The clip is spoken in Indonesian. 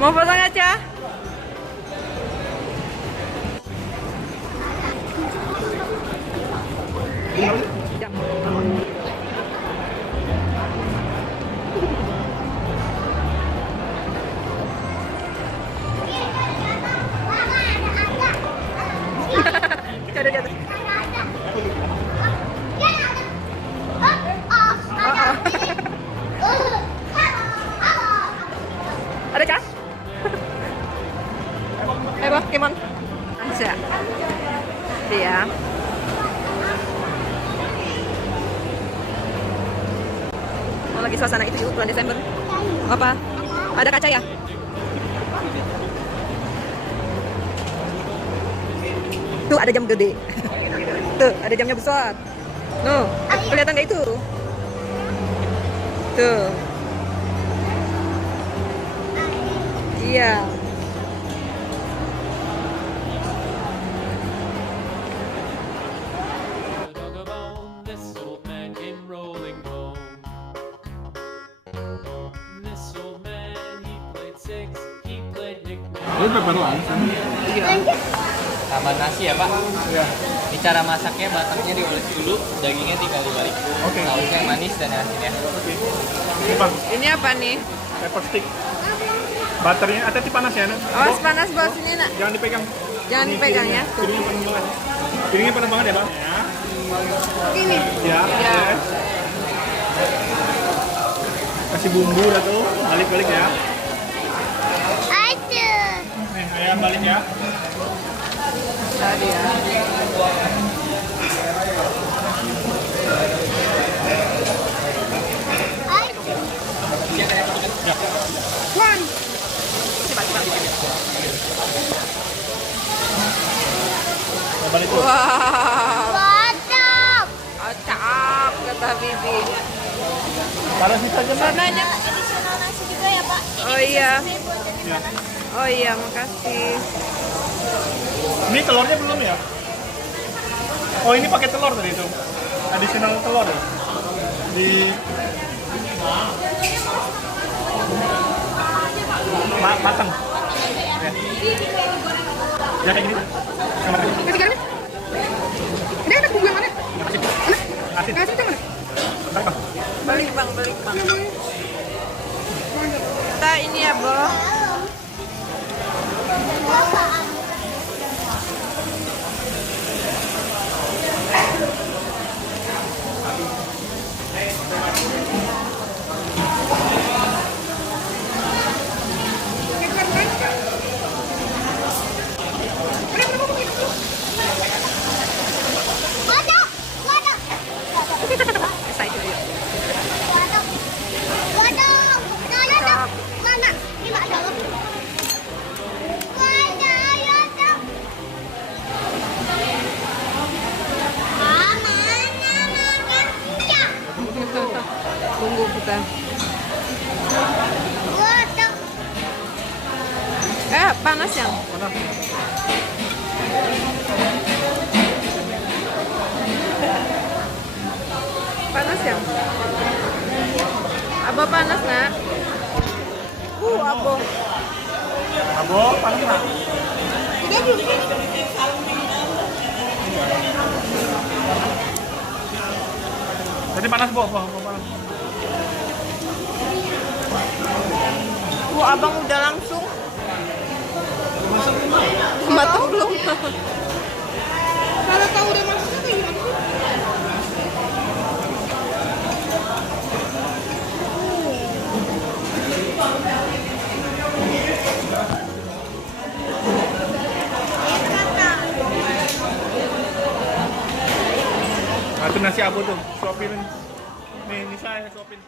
Mau foto nggak, Ca? Ada di atas. Ada kah? Pokemon. Aja. Iya. Oh, lagi suasana itu bulan Desember. Apa? Ada kaca ya? Tuh ada jam gede. Tuh ada jamnya besar. Tuh, kelihatan nggak itu? Tuh. Iya. Ini pepper lunch. Iya. Tambah nasi ya, Pak? Iya. Ini cara masaknya, batangnya dioles dulu, dagingnya tinggal dibalik. Oke. Sausnya yang manis dan asin ya. Oke. Ini Bang, Ini apa nih? pepper stick. Butternya ada di panas ya, Nak? Awas panas bawah sini, Nak. Jangan dipegang. Jangan Ini dipegang ya. Piringnya panas banget. Piringnya panas banget ya, Bang? Ya. Ini. Ya. Ya. Yes. Kasih bumbu lah tuh, balik-balik ya. Nih, ayam balik ya. Tadi ya. Ya, balik tuh. Wow. Acak kata Bibi. Taruh situ aja, Bang. Warnanya. Additional nasi juga ya, Pak? Oh iya. Ya. Oh iya, makasih. Ini telurnya belum ya? Oh, ini pakai telur tadi itu. Additional telur ya? Di matang. Ya. Ya kayak gini. Sama lagi. Kasih garam. Ini enak bumbu yang mana? Asin. Asin. Kasih itu mana? Balik, Bang. Balik bang. Kita ini ya, Bo. Excited ya. Tunggu kita. Panas yang? Mana? Panas yang? Abo panas, Nak? Abo. Abo, panas nggak? Tadi panas, Bo. Panas. Abang udah langsung. Matang belum? Kalau tahu udah masuk kayak gimana sih? Nah, itu nasi abu tuh, suapin. Nih, ini saya suapin.